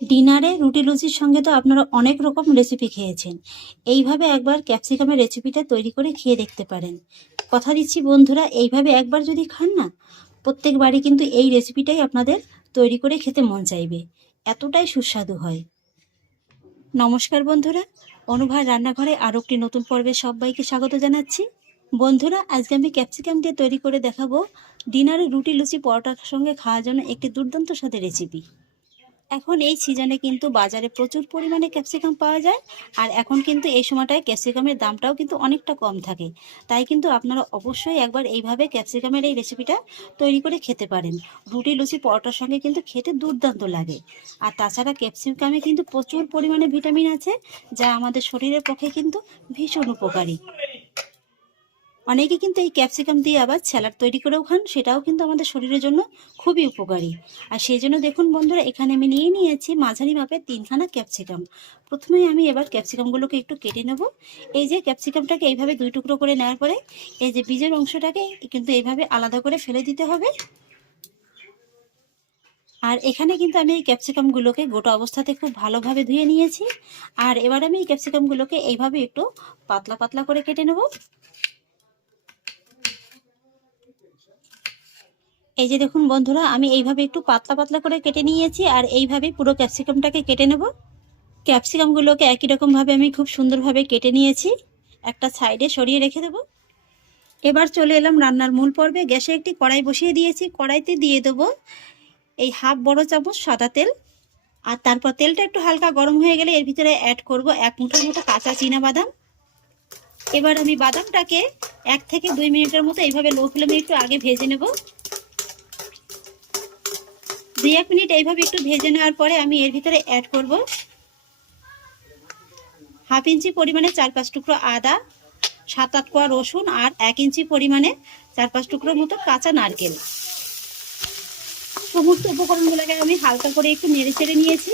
ডিনারে রুটি লুচির সঙ্গে তো আপনারা অনেক রকম রেসিপি খেয়েছেন। এইভাবে একবার ক্যাপসিকামের রেসিপিটা তৈরি করে খেয়ে দেখতে পারেন। কথা দিচ্ছি, বন্ধুরা, এইভাবে একবার যদি খান না, প্রত্যেক বাড়ি কিন্তু এই রেসিপিটাই আপনাদের তৈরি করে খেতে মন চাইবে। এতটাই সুস্বাদু হয়। নমস্কার, বন্ধুরা। অনুভার রান্নাঘরে আরও একটি নতুন পর্বে সবাইকে স্বাগত জানাচ্ছি। বন্ধুরা, আজকে আমি ক্যাপসিকাম দিয়ে তৈরি করে দেখাবো। ডিনারে রুটি, লুচি, পরোটার সঙ্গে খাওয়ার জন্য একটি দুর্দান্ত স্বাদের রেসিপি এখন এই সিজনে কিন্তু বাজারে প্রচুর পরিমাণে ক্যাপসিকাম পাওয়া যায় আর এখন কিন্তু এই সময়টায় ক্যাপসিকামের দামটাও কিন্তু অনেকটা কম থাকে। তাই কিন্তু আপনারা অবশ্যই একবার এইভাবে ক্যাপসিকামের এই রেসিপিটা তৈরি করে খেতে পারেন। রুটি, লুচি, পরোটার সঙ্গে কিন্তু খেতে দুর্দান্ত লাগে। আর তাছাড়া ক্যাপসিকামে কিন্তু প্রচুর পরিমাণে ভিটামিন আছে যা আমাদের শরীরের পক্ষে কিন্তু ভীষণ উপকারী। অনেকে কিন্তু এই ক্যাপসিকাম দিয়ে আবার স্যালাড তৈরি করেও খান, সেটাও কিন্তু আমাদের শরীরের জন্য খুবই উপকারী। আর সেই জন্য দেখুন বন্ধুরা, এখানে আমি নিয়ে নিয়েছি মাঝারি মাপের তিনখানা ক্যাপসিকাম প্রথমে আমি এবার ক্যাপসিকামগুলোকে একটু কেটে নেব। এই যে ক্যাপসিকামটাকে এইভাবে দুই টুকরো করে নেওয়ার পরে, এই যে বীজের অংশটাকে কিন্তু এইভাবে আলাদা করে ফেলে দিতে হবে। আর এখানে কিন্তু আমি এই ক্যাপসিকামগুলোকে গোটা অবস্থাতে খুব ভালোভাবে ধুয়ে নিয়েছি। আর এবার আমি এই ক্যাপসিকামগুলোকে এইভাবে একটু পাতলা পাতলা করে কেটে নেব। এই যে দেখুন বন্ধুরা, আমি এইভাবে একটু পাতলা পাতলা করে কেটে নিয়েছি আর এইভাবে পুরো ক্যাপসিকামটাকে কেটে নেব। ক্যাপসিকামগুলোকে একই রকমভাবে আমি খুব সুন্দরভাবে কেটে নিয়েছি। একটা সাইডে সরিয়ে রেখে দেব। এবার চলে এলাম রান্নার মূল পর্বে। গ্যাসে একটি কড়াই বসিয়ে দিয়েছি। কড়াইতে দিয়ে দেবো এই হাফ বড় চামচ সাদা তেল। আর তারপর তেলটা একটু হালকা গরম হয়ে গেলে এর ভিতরে অ্যাড করব এক মুঠোর মতো কাঁচা চীনা বাদাম। এবার আমি বাদামটাকে এক থেকে দুই মিনিটের মতো এইভাবে লো ফ্লেমে একটু আগে ভেজে নেব। দুই এক মিনিট এইভাবে একটু ভেজে নেওয়ার পরে আমি এর ভিতরে অ্যাড করব। হাফ ইঞ্চি পরিমাণে চার পাঁচ টুকরো আদা, সাত আট কোয়া রসুন আর এক ইঞ্চি পরিমাণে চার পাঁচ টুকরো মতো কাঁচা নারকেল। সমস্ত উপকরণগুলোকে আমি হালকা করে একটু নেড়ে চেড়ে নিয়েছি।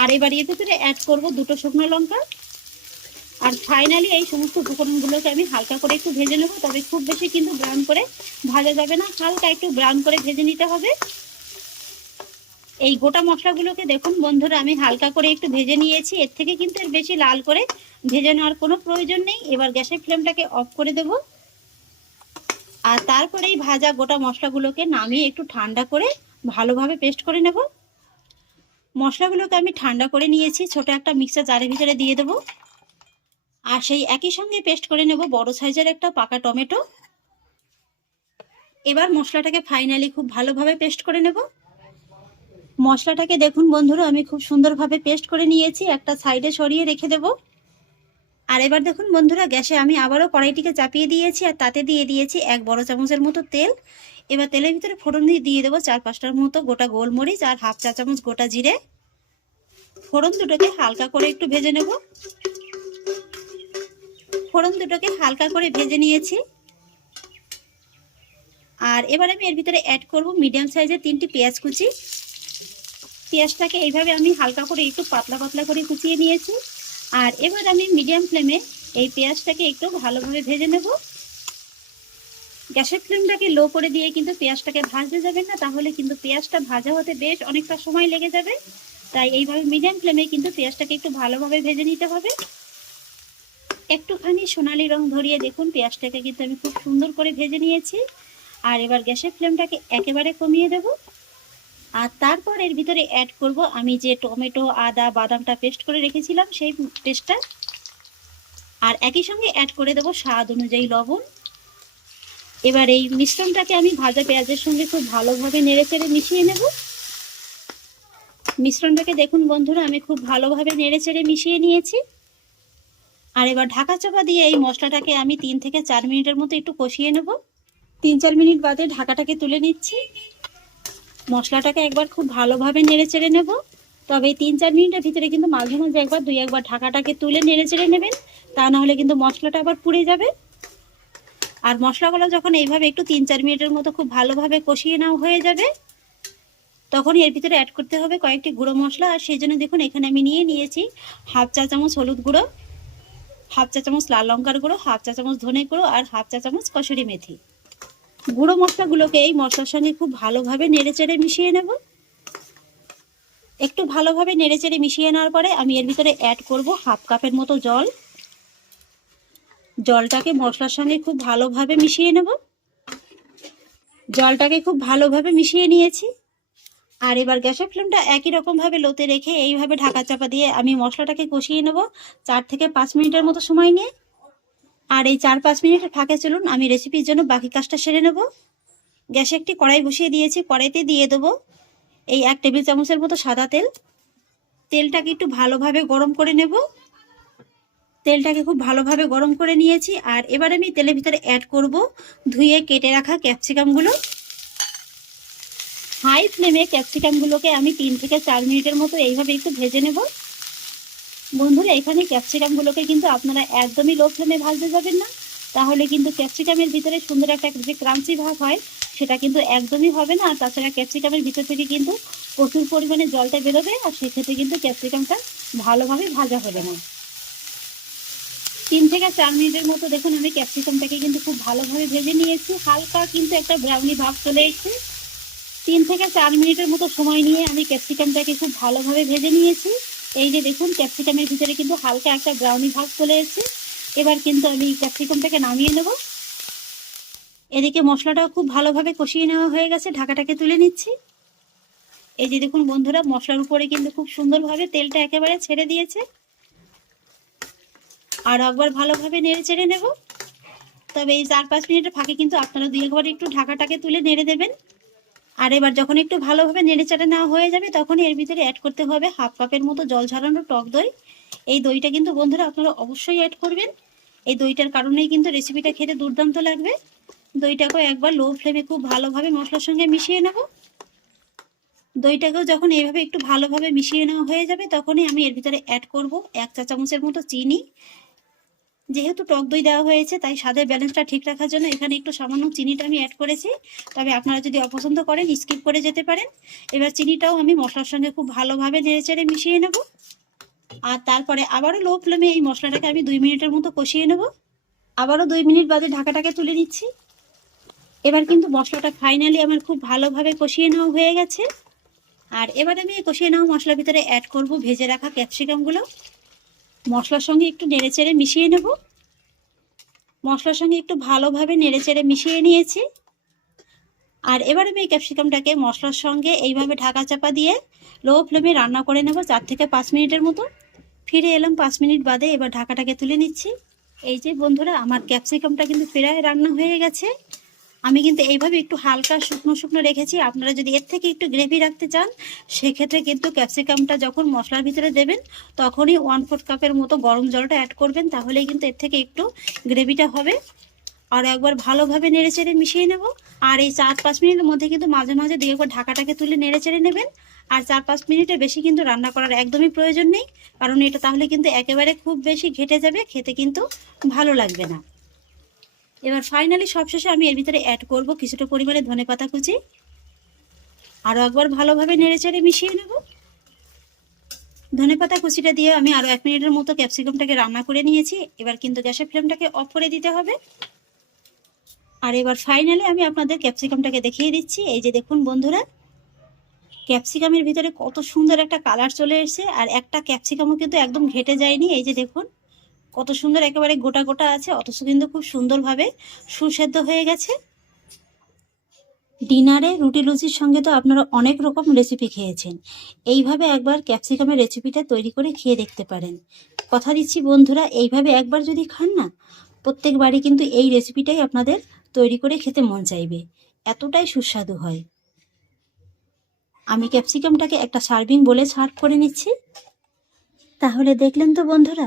আর এবার এর ভিতরে অ্যাড করব দুটো শুকনো লঙ্কা। আর ফাইনালি এই সমস্ত উপকরণগুলোকে আমি হালকা করে একটু ভেজে নেব, তবে খুব বেশি কিন্তু ব্রাউন করে ভাজা যাবে না, হালকা একটু ব্রাউন করে ভেজে নিতে হবে। এই গোটা মশলাগুলোকে দেখুন বন্ধুরা, আমি হালকা করে একটু ভেজে নিয়েছি। এর থেকে কিন্তু এর বেশি লাল করে ভেজে নেওয়ার কোনো প্রয়োজন নেই। এবার গ্যাসের ফ্লেমটাকে অফ করে দেবো। আর তারপরে এই ভাজা গোটা মশলাগুলোকে নামিয়ে একটু ঠান্ডা করে ভালোভাবে পেস্ট করে নেব। মশলাগুলোকে আমি ঠান্ডা করে নিয়েছি, ছোট একটা মিক্সার জারের ভিতরে দিয়ে দেবো। আর সেই একই সঙ্গে পেস্ট করে নেব বড় সাইজের একটা পাকা টমেটো। এবার মশলাটাকে ফাইনালি খুব ভালোভাবে পেস্ট করে নেব। মশলাটাকে দেখুন বন্ধুরা, আমি খুব সুন্দরভাবে পেস্ট করে নিয়েছি, একটা সাইডে সরিয়ে রেখে দেবো। আর এবার দেখুন বন্ধুরা, গ্যাসে আমি আবারও কড়াইটিকে চাপিয়ে দিয়েছি আর তাতে দিয়ে দিয়েছি এক বড় চামচের মতো তেল। এবার তেলের ভিতরে ফোড়ন দিয়ে দিয়ে দেবো চার পাঁচটার মতো গোটা গোলমরিচ আর হাফ চা চামচ গোটা জিরে। ফোড়ন দুটোকে হালকা করে একটু ভেজে নেব। ফোড়ন দুটোকে হালকা করে ভেজে নিয়েছি। আর এবার আমি এর ভিতরে অ্যাড করব মিডিয়াম সাইজের তিনটি পেঁয়াজ কুচি। পেঁয়াজটাকে এইভাবে আমি হালকা করে একটু পাতলা পাতলা করে কুচিয়ে নিয়েছি। আর এবার আমি মিডিয়াম ফ্লেমে এই পেঁয়াজটাকে একটু ভালোভাবে ভেজে নেব। গ্যাসের ফ্লেমটাকে লো করে দিয়ে কিন্তু পেঁয়াজটাকে ভাজতে যাবেন না, তাহলে কিন্তু পেঁয়াজটা ভাজা হতে বেশ অনেকটা সময় লেগে যাবে। তাই এইভাবে মিডিয়াম ফ্লেমে কিন্তু পেঁয়াজটাকে একটু ভালোভাবে ভেজে নিতে হবে। একটুখানি সোনালি রং ধরিয়ে দেখুন, পেঁয়াজটাকে কিন্তু আমি খুব সুন্দর করে ভেজে নিয়েছি। আর এবার গ্যাসের ফ্লেমটাকে একেবারে কমিয়ে দেবো। আর তারপর এর ভিতরে অ্যাড করব আমি যে টমেটো, আদা, বাদামটা পেস্ট করে রেখেছিলাম সেই পেস্টটা আর একই সঙ্গে অ্যাড করে দেবো স্বাদ অনুযায়ী লবণ। এবার এই মিশ্রণটাকে আমি ভাজা পেঁয়াজের সঙ্গে খুব ভালোভাবে নেড়ে চেড়ে মিশিয়ে নেব। মিশ্রণটাকে দেখুন বন্ধুরা, আমি খুব ভালোভাবে নেড়ে চেড়ে মিশিয়ে নিয়েছি। আর এবার ঢাকা চাপা দিয়ে এই মশলাটাকে আমি তিন থেকে চার মিনিটের মতো একটু কষিয়ে নেব। তিন চার মিনিট বাদে ঢাকাটাকে তুলে নিচ্ছি। মশলাটাকে একবার খুব ভালোভাবে নেড়ে চেড়ে নেব। তবে তিন চার মিনিটের ভিতরে কিন্তু মাঝে মাঝে একবার দুই একবার ঢাকাটাকে তুলে নেড়ে চেড়ে নেবেন। তা না হলে কিন্তু মশলাটা আবার পুড়ে যাবে। আর মশলাগুলো যখন এইভাবে একটু তিন চার মিনিটের মতো খুব ভালোভাবে কষিয়ে নেওয়া হয়ে যাবে তখন এর ভিতরে অ্যাড করতে হবে কয়েকটি গুঁড়ো মশলা। আর সেই জন্য দেখুন, এখানে আমি নিয়ে নিয়েছি হাফ চা চামচ হলুদ গুঁড়ো, হাফ চা চামচ লাল লঙ্কার গুঁড়ো, হাফ চা চামচ ধনে গুঁড়ো, আর হাফ চা চামচ কসুরি মেথি। গুঁড়ো মশলাগুলোকে এই মশলার সঙ্গে খুব ভালোভাবে নেড়েচেড়ে মিশিয়ে নেব। একটু ভালোভাবে নেড়েচেড়ে মিশিয়ে নেওয়ার পরে আমি এর ভিতরে অ্যাড করব হাফ কাপের মতো জল। জলটাকে মশলার সঙ্গে খুব ভালোভাবে মিশিয়ে নেব। জলটাকে খুব ভালোভাবে মিশিয়ে নিয়েছি। আর এবার গ্যাসের ফ্লেমটা একই রকমভাবে লোতে রেখে এইভাবে ঢাকা চাপা দিয়ে আমি মশলাটাকে কষিয়ে নেব চার থেকে পাঁচ মিনিটের মতো সময় নিয়ে। আর এই চার পাঁচ মিনিটের ফাঁকে চলুন, আমি রেসিপির জন্য বাকি কাজটা সেরে নেব। গ্যাসে একটি কড়াই বসিয়ে দিয়েছি, কড়াইতে দিয়ে দেবো এই এক টেবিল চামচের মতো সাদা তেল। তেলটাকে একটু ভালোভাবে গরম করে নেব। তেলটাকে খুব ভালোভাবে গরম করে নিয়েছি, আর এবার আমি তেলের ভিতরে অ্যাড করব ধুয়ে কেটে রাখা ক্যাপসিকামগুলো হাই ফ্লেমে ক্যাপসিকামগুলোকে আমি তিন থেকে চার মিনিটের মতো এইভাবে একটু ভেজে নেব। বন্ধুরা, এখানে ক্যাপসিকামগুলোকে কিন্তু আপনারা একদমই লো ফ্লেমে ভাজতে যাবেন না। তাহলে কিন্তু ক্যাপসিকামের ভিতরে সুন্দর একটা যে ক্রাঞ্চি ভাব হয়, সেটা কিন্তু একদমই হবে না। আর তাছাড়া ক্যাপসিকামের ভিতর থেকে কিন্তু প্রচুর পরিমাণে জলটা বেরোবে, আর সেক্ষেত্রে কিন্তু ক্যাপসিকামটা ভালোভাবে ভাজা হবে না। তিন থেকে চার মিনিটের মতো দেখুন, আমি ক্যাপসিকামটাকে কিন্তু খুব ভালোভাবে ভেজে নিয়েছি। হালকা কিন্তু একটা ব্রাউনি ভাব চলে এসেছে। তিন থেকে চার মিনিটের মতো সময় নিয়ে আমি ক্যাপসিকামটাকে খুব ভালোভাবে ভেজে নিয়েছি। এই যে দেখুন ক্যাপসিকামের ভিতরে কিন্তু হালকা একটা ব্রাউনি ভাগ চলে এসেছে। এবার কিন্তু আমি ক্যাপসিকামটাকে নামিয়ে নেব। এদিকে মশলাটাও খুব ভালোভাবে কষিয়ে নেওয়া হয়ে গেছে, ঢাকাটাকে তুলে নিচ্ছি। এই যে দেখুন বন্ধুরা, মশলার উপরে কিন্তু খুব সুন্দরভাবে তেলটা একেবারে ছেড়ে দিয়েছে। আর একবার ভালোভাবে নেড়ে চেড়ে নেব। তবে এই চার পাঁচ মিনিটের ফাঁকে কিন্তু আপনারা দুই একবার একটু ঢাকাটাকে তুলে নেড়ে দেবেন। আর এবার যখন একটু ভালোভাবে নেড়ে চেড়ে নেওয়া হয়ে যাবে তখন এর ভিতরে অ্যাড করতে হবে হাফ কাপের মতো জল ঝরানো টক দই। এই দইটা কিন্তু বন্ধুরা আপনারা অবশ্যই অ্যাড করবেন। এই দইটার কারণেই কিন্তু রেসিপিটা খেতে দুর্দান্ত লাগবে। দইটাকেও একবার লো ফ্লেমে খুব ভালোভাবে মশলার সঙ্গে মিশিয়ে নেব। দইটাকেও যখন এইভাবে একটু ভালোভাবে মিশিয়ে নেওয়া হয়ে যাবে, তখনই আমি এর ভিতরে অ্যাড করব এক চা চামচের মতো চিনি। যেহেতু টক দই দেওয়া হয়েছে, তাই স্বাদের ব্যালেন্সটা ঠিক রাখার জন্য এখানে একটু সামান্য চিনিটা আমি অ্যাড করেছি। তবে আপনারা যদি অপছন্দ করেন স্কিপ করে যেতে পারেন। এবার চিনিটাও আমি মশলার সঙ্গে খুব ভালোভাবে নেড়েচেড়ে মিশিয়ে নেব। আর তারপরে আবারও লো ফ্লেমে এই মশলাটাকে আমি দুই মিনিটের মতো কষিয়ে নেব। আবারও দুই মিনিট বাদে ঢাকাটাকে তুলে নিচ্ছি। এবার কিন্তু মশলাটা ফাইনালি আমার খুব ভালোভাবে কষিয়ে নেওয়া হয়ে গেছে। আর এবার আমি কষিয়ে নেওয়া মশলার ভিতরে অ্যাড করব ভেজে রাখা ক্যাপসিকামগুলো মশলার সঙ্গে একটু নেড়েচেড়ে মিশিয়ে নেব। মশলার সঙ্গে একটু ভালোভাবে নেড়েচেড়ে মিশিয়ে নিয়েছি। আর এবার আমি এই ক্যাপসিকামটাকে মশলার সঙ্গে এইভাবে ঢাকা চাপা দিয়ে লো ফ্লেমে রান্না করে নেব চার থেকে পাঁচ মিনিটের মতো। ফিরে এলাম পাঁচ মিনিট বাদে এবার ঢাকাটাকে তুলে নিচ্ছি। এই যে বন্ধুরা, আমার ক্যাপসিকামটা কিন্তু প্রায় রান্না হয়ে গেছে। আমি কিন্তু এইভাবে একটু হালকা শুকনো শুকনো রেখেছি। আপনারা যদি এর থেকে একটু গ্রেভি রাখতে চান, সেক্ষেত্রে কিন্তু ক্যাপসিকামটা যখন মশলার ভিতরে দেবেন, তখনই ওয়ান ফোর্থ কাপের মতো গরম জলটা অ্যাড করবেন, তাহলেই কিন্তু এর থেকে একটু গ্রেভিটা হবে। আর একবার ভালোভাবে নেড়ে চেড়ে মিশিয়ে নেব। আর এই চার পাঁচ মিনিটের মধ্যে কিন্তু মাঝে মাঝে দিয়ে একবার ঢাকাটাকে তুলে নেড়ে চেড়ে নেবেন। আর চার পাঁচ মিনিটের বেশি কিন্তু রান্না করার একদমই প্রয়োজন নেই। কারণ এটা তাহলে কিন্তু একেবারে খুব বেশি ঘেটে যাবে, খেতে কিন্তু ভালো লাগবে না। এবার ফাইনালি সবশেষে আমি এর ভিতরে অ্যাড করব কিছুটা পরিমাণে ধনে পাতা কুচি। আরও একবার ভালোভাবে নেড়েচেড়ে মিশিয়ে নেব। ধনে পাতা কুচিটা দিয়ে আমি আরও এক মিনিটের মতো ক্যাপসিকামটাকে রান্না করে নিয়েছি। এবার কিন্তু গ্যাসের ফ্লেমটাকে অফ করে দিতে হবে। আর এবার ফাইনালি আমি আপনাদের ক্যাপসিকামটাকে দেখিয়ে দিচ্ছি। এই যে দেখুন বন্ধুরা ক্যাপসিকামের ভিতরে কত সুন্দর একটা কালার চলে এসেছে। আর একটা ক্যাপসিকামও কিন্তু একদম ঘেটে যায়নি। এই যে দেখুন কত সুন্দর একেবারে গোটা গোটা আছে, অথচ কিন্তু খুব সুন্দরভাবে সুসেদ্ধ হয়ে গেছে। ডিনারে রুটি লুচির সঙ্গে তো আপনারা অনেক রকম রেসিপি খেয়েছেন। এইভাবে একবার ক্যাপসিকামের রেসিপিটা তৈরি করে খেয়ে দেখতে পারেন। কথা দিচ্ছি বন্ধুরা, এইভাবে একবার যদি খান না, প্রত্যেক বাড়ি কিন্তু এই রেসিপিটাই আপনাদের তৈরি করে খেতে মন চাইবে। এতটাই সুস্বাদু হয়। আমি ক্যাপসিকামটাকে একটা সার্ভিং বলে সার্ভ করে নিচ্ছি। তাহলে দেখলেন তো বন্ধুরা